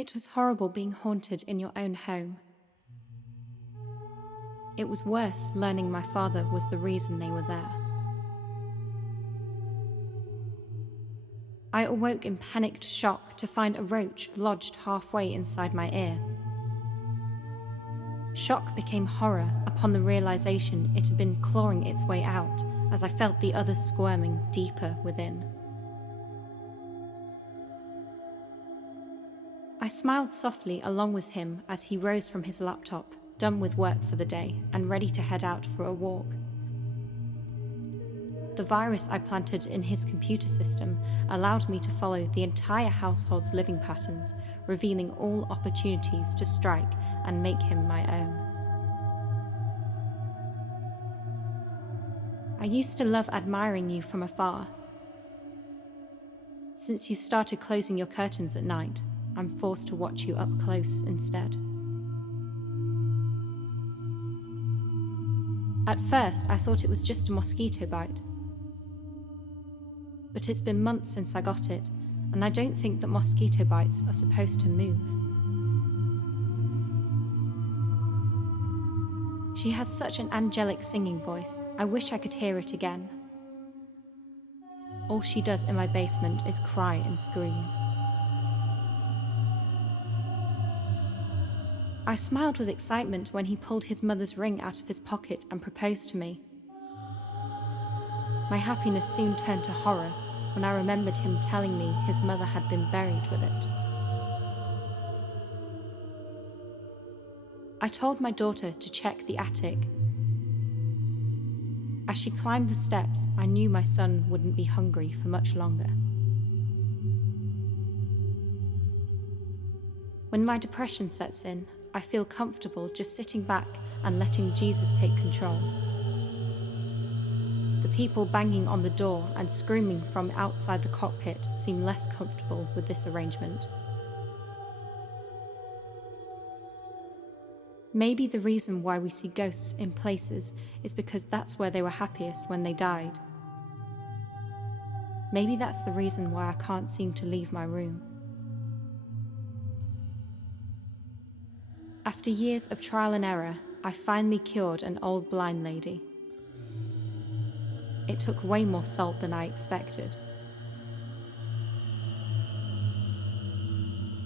It was horrible being haunted in your own home. It was worse learning my father was the reason they were there. I awoke in panicked shock to find a roach lodged halfway inside my ear. Shock became horror upon the realization it had been clawing its way out as I felt the other squirming deeper within. I smiled softly along with him as he rose from his laptop, done with work for the day and ready to head out for a walk. The virus I planted in his computer system allowed me to follow the entire household's living patterns, revealing all opportunities to strike and make him my own. I used to love admiring you from afar. Since you've started closing your curtains at night, I'm forced to watch you up close instead. At first, I thought it was just a mosquito bite. But it's been months since I got it, and I don't think that mosquito bites are supposed to move. She has such an angelic singing voice. I wish I could hear it again. All she does in my basement is cry and scream. I smiled with excitement when he pulled his mother's ring out of his pocket and proposed to me. My happiness soon turned to horror when I remembered him telling me his mother had been buried with it. I told my daughter to check the attic. As she climbed the steps, I knew my son wouldn't be hungry for much longer. When my depression sets in, I feel comfortable just sitting back and letting Jesus take control. The people banging on the door and screaming from outside the cockpit seem less comfortable with this arrangement. Maybe the reason why we see ghosts in places is because that's where they were happiest when they died. Maybe that's the reason why I can't seem to leave my room. After years of trial and error, I finally cured an old blind lady. It took way more salt than I expected.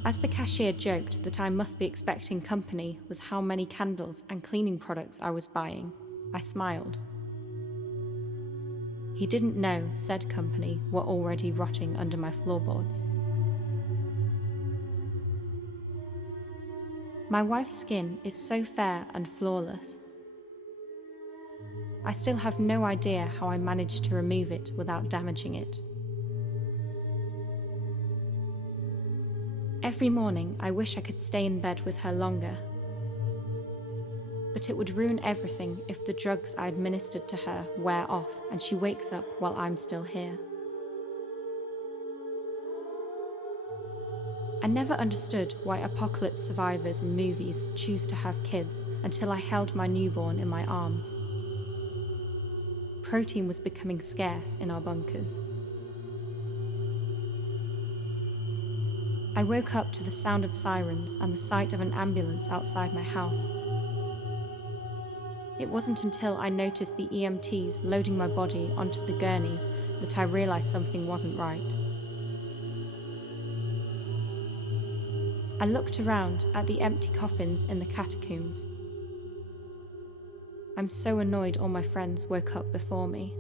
As the cashier joked that I must be expecting company with how many candles and cleaning products I was buying, I smiled. He didn't know said company were already rotting under my floorboards. My wife's skin is so fair and flawless. I still have no idea how I managed to remove it without damaging it. Every morning I wish I could stay in bed with her longer. But it would ruin everything if the drugs I administered to her wear off and she wakes up while I'm still here. I never understood why apocalypse survivors in movies choose to have kids until I held my newborn in my arms. Protein was becoming scarce in our bunkers. I woke up to the sound of sirens and the sight of an ambulance outside my house. It wasn't until I noticed the EMTs loading my body onto the gurney that I realized something wasn't right. I looked around at the empty coffins in the catacombs. I'm so annoyed all my friends woke up before me.